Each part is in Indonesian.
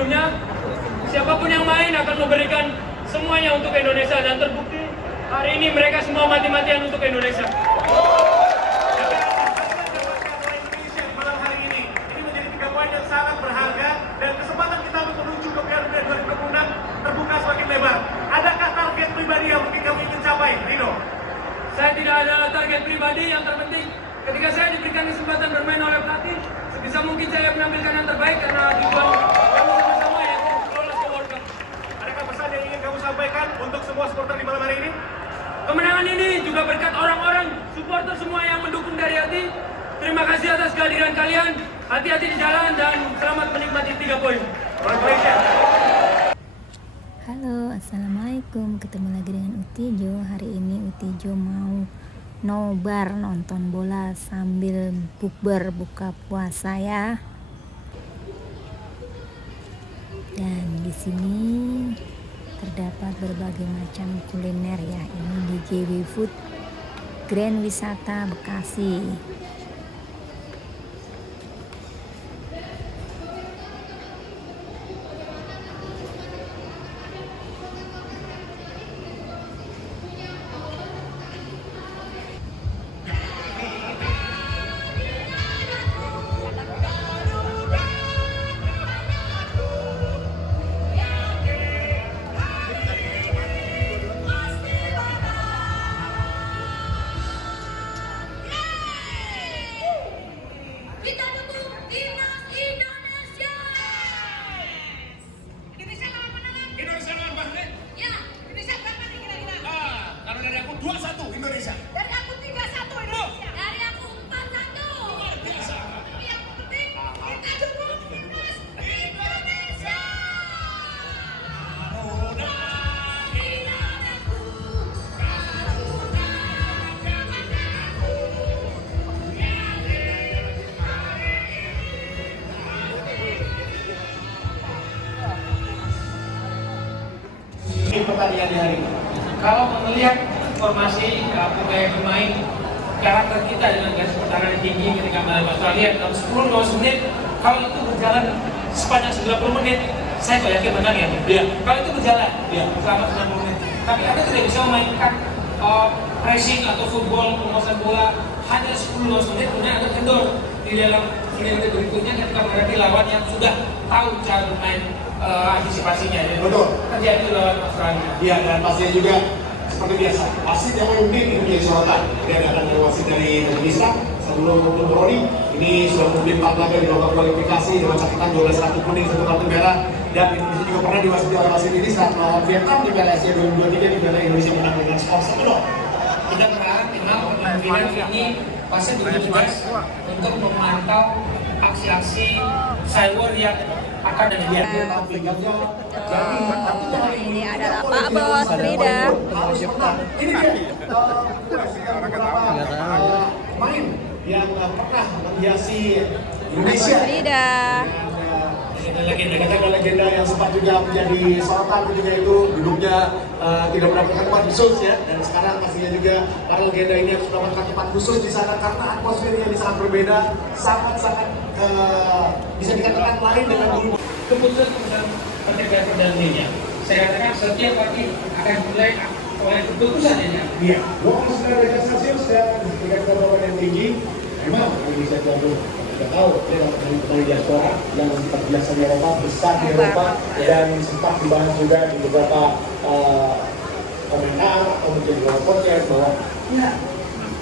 sebelumnya, siapapun yang main akan memberikan semuanya untuk Indonesia, dan terbukti hari ini mereka semua mati-matian untuk Indonesia. Malam hari ini menjadi 3 poin yang sangat berharga dan kesempatan kita untuk menuju ke Piala Dunia 2026 terbuka semakin lebar. Adakah target pribadi yang mungkin kamu ingin capai, Rino? Saya tidak ada target pribadi, yang terpenting ketika saya diberikan kesempatan bermain oleh pelatih, sebisa mungkin saya menampilkan yang terbaik karena tujuan kami sama-sama yaitu lolos ke World Cup. Adakah pesan yang ingin kamu sampaikan untuk semua supporter di malam hari ini? Kemenangan ini juga berkat orang-orang supporter semua yang mendukung dari hati. Terima kasih atas kehadiran kalian. Hati-hati di jalan dan selamat menikmati 3 poin. Congratulations. Halo, assalamualaikum. Ketemu lagi dengan Utijo. Hari ini Utijo mau nobar nonton bola sambil bukber buka puasa ya. Dan di sini terdapat berbagai macam kuliner ya. Ini di JW Food Grand Wisata Bekasi. Kita dukung timnas Indonesia. Indonesia lawan mana, Bang? Indonesia lawan Bahrain. Ya, Indonesia berapa nih kira-kira? Kalau dari aku 2-1 Indonesia. Dari aku 3-1 Indonesia. Dari aku 4-1. Luar biasa. Tapi yang penting kita dukung timnas Indonesia. Garuda. Indoneku, Garuda, kemenanganku. Ini pertandingan di hari ini. Kalau melihat formasi pemain bermain, karakter kita dengan garis pertahanan yang tinggi ketika melawan Australia dalam 10-12 menit, kalau itu berjalan sepanjang 90 menit, saya kok yakin menang ya. Iya. Kalau itu berjalan Iya. selama 90 menit, tapi Anda tidak bisa memainkan pressing atau football, penguasaan bola hanya 10-12 menit, kemudian Anda kendor di dalam menit berikutnya ketika menghadapi lawan yang sudah tahu cara bermain antisipasinya. Jadi, Betul. terjadi lawan Australia. Iya, dan pastinya juga seperti biasa, wasit yang memimpin ini menjadi sorotan. Dia datang dari wasit dari Indonesia, sebelum Brody, ini sudah memimpin 4 laga di babak kualifikasi dengan catatan 12 kartu kuning, 1 kartu merah, dan Indonesia juga pernah diwasiti oleh wasit ini saat melawan Vietnam di Piala Asia 2023 di mana Indonesia menang dengan skor 1-0. Kita berharap memang kepemimpinan ini pasti bertugas untuk memantau aksi-aksi cyber yang akan dan biar. Ini adalah Pak Bos Rida. Ini dia nih, pemain yang pernah menghiasi Indonesia. Rida. Legenda yang sempat juga menjadi sorotan juga itu duduknya tidak mendapatkan tempat khusus ya, dan sekarang pastinya juga para legenda ini harus mendapatkan tempat khusus di sana karena atmosfernya ini sangat berbeda, sangat bisa dikatakan lain dengan dulu. Keputusan Menteri Perdana Menteri, saya katakan setiap pagi akan mulai oleh keputusan ini. Iya, 29 derajat Celcius dan tingkat kelembaban yang tinggi. Memang Indonesia itu kita tahu dia adalah pemain diaspora yang terbiasa di Eropa, besar di Eropa, dan sempat dibahas juga di beberapa komentar atau menjadi beberapa podcast bahwa ya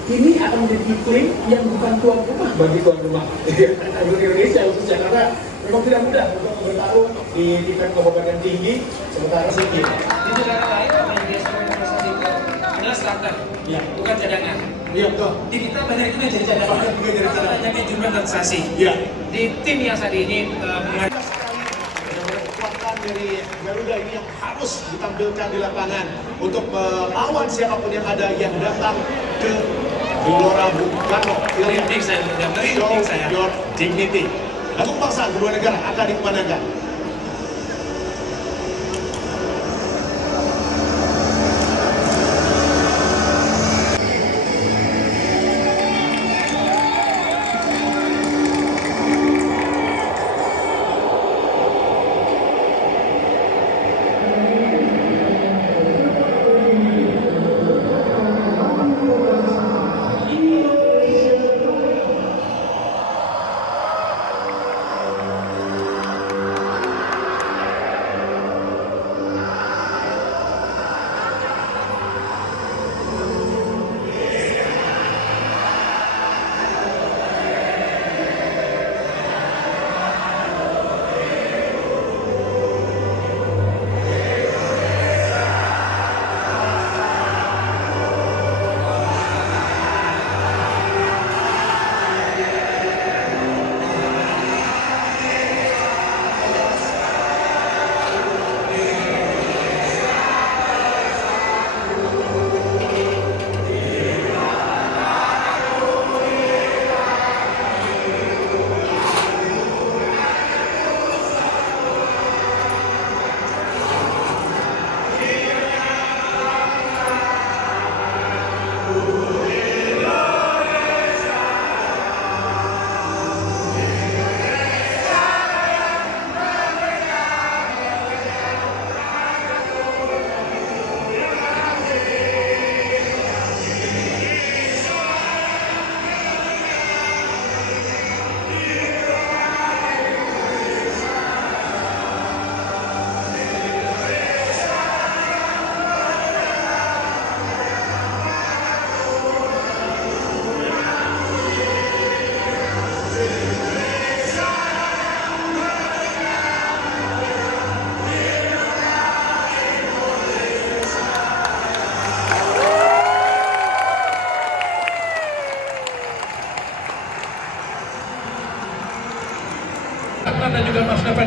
ini akan menjadi iklim yang bukan tuan rumah bagi tuan rumah untuk Indonesia khususnya, karena memang tidak mudah untuk bertarung di tingkat kelembaban yang tinggi sementara sedikit. Di negara lain yang biasa organisasi itu adalah starter, Ya, bukan cadangan. iya betul. Di kita banyak itu menjadi cadangan, Banyak juga jadi cadangan. Hanya jumlah transaksi. Iya. Di tim yang saat ini mengadakan Kekuatan dari Garuda ini yang harus ditampilkan di lapangan untuk melawan siapapun yang ada yang datang ke Gelora Bung Karno. Merinding saya, udah merinding saya. Show your dignity. Lagu kebangsaan kedua negara akan dikumandangkan.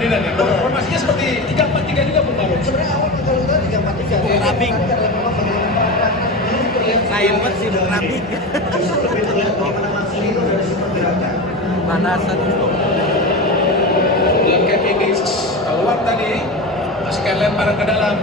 Ferdinand ya. Formasinya seperti 3-4-3 juga Bung Karung. Sebenarnya awal menjalankan 3-4-3 ya. Rabing. Naimut sih Bung Rabing. Justru lebih terlihat bagaimana Marcelino dari semua gerakan. Panasan itu. Dan Kevin Giggs keluar tadi, masukkan lemparan ke dalam.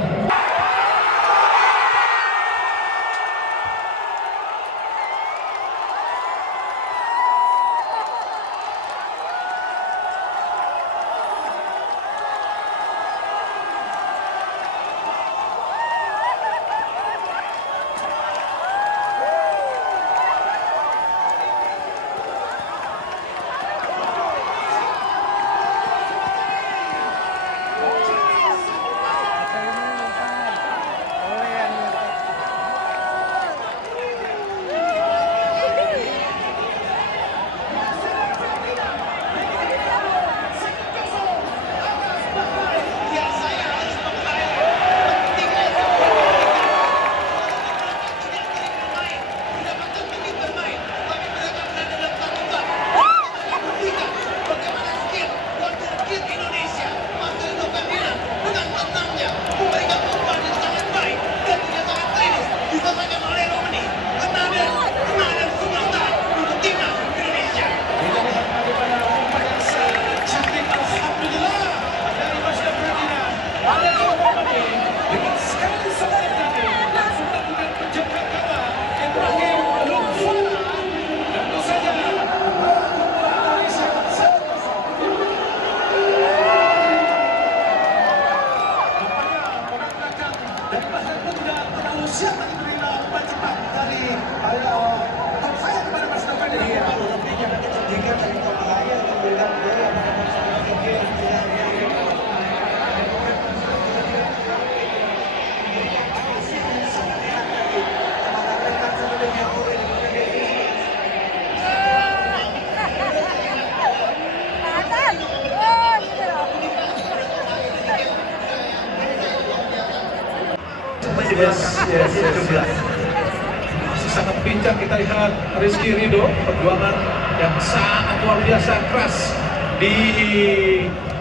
Masih sangat pincang kita lihat Rizky Ridho, perjuangan yang sangat luar biasa keras di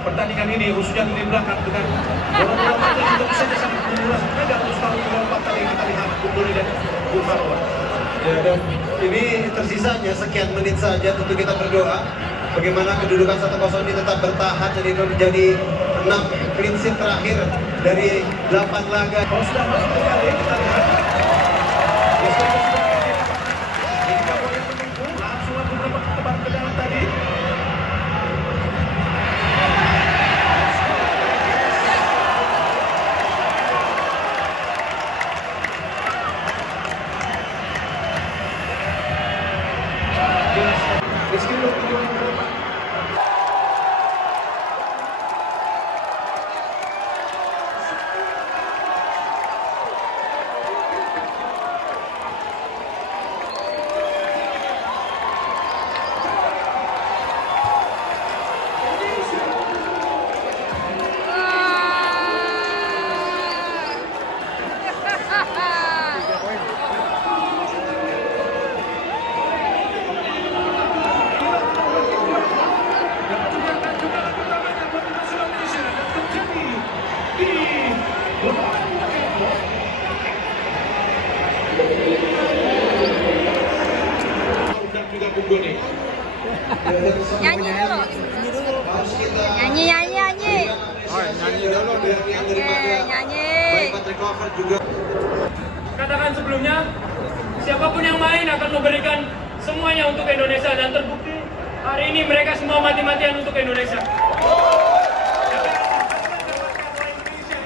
pertandingan ini, khususnya di belakang dengan bola-bola mata yang tentu saja sangat menguras tenaga untuk tahun lompat tadi kita lihat Bung dan Bung Marwan. Ya, dan ini tersisanya sekian menit saja, tentu kita berdoa bagaimana kedudukan 1-0 ini tetap bertahan dan itu menjadi 6 clean sheet terakhir dari 8 laga. Kalau sudah masuk kembali kita lihat langsung beberapa tebar ke dalam tadi. Rizky Ridho perjuangan ke depan. Dan juga Bung Doni. Nyanyi dulu. Nyanyi, nyanyi, nyanyi. Nyanyi dulu. Nyanyi. Katakan sebelumnya, siapapun yang main akan memberikan semuanya untuk Indonesia dan terbukti hari ini mereka semua mati-matian untuk Indonesia.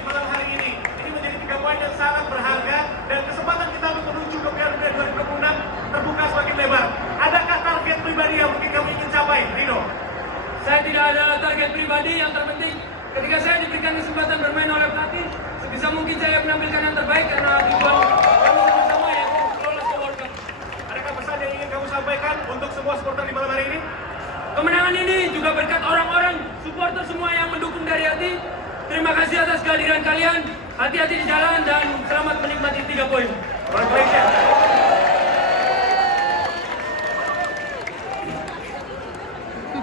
Malam hari ini menjadi 3 poin yang sangat berharga dan kesempatan kita untuk menuju ke Piala Dunia 2026 terbuka semakin lebar. Adakah target pribadi yang mungkin kamu ingin capai, Rino? Saya tidak ada target pribadi, yang terpenting ketika saya diberikan kesempatan bermain oleh pelatih, sebisa mungkin saya menampilkan yang terbaik karena tujuan kami sama-sama yaitu lolos ke World Cup. Adakah pesan yang ingin kamu sampaikan untuk semua supporter di malam hari ini? Kemenangan ini juga berkat orang-orang supporter semua yang mendukung dari hati. Terima kasih atas kehadiran kalian. Hati-hati di jalan dan selamat menikmati 3 poin. Congratulations.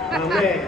Amin.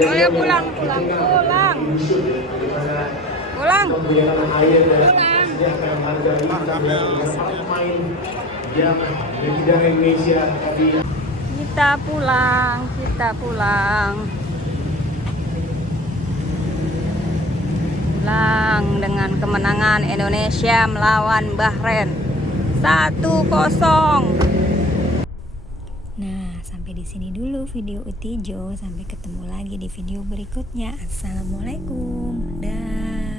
Oh ya pulang. Indonesia tadi. Kita pulang. Pulang dengan kemenangan Indonesia melawan Bahrain 1-0. Nah, sampai di sini dulu video Utijo. Sampai ketemu lagi di video berikutnya. Assalamualaikum. Dah.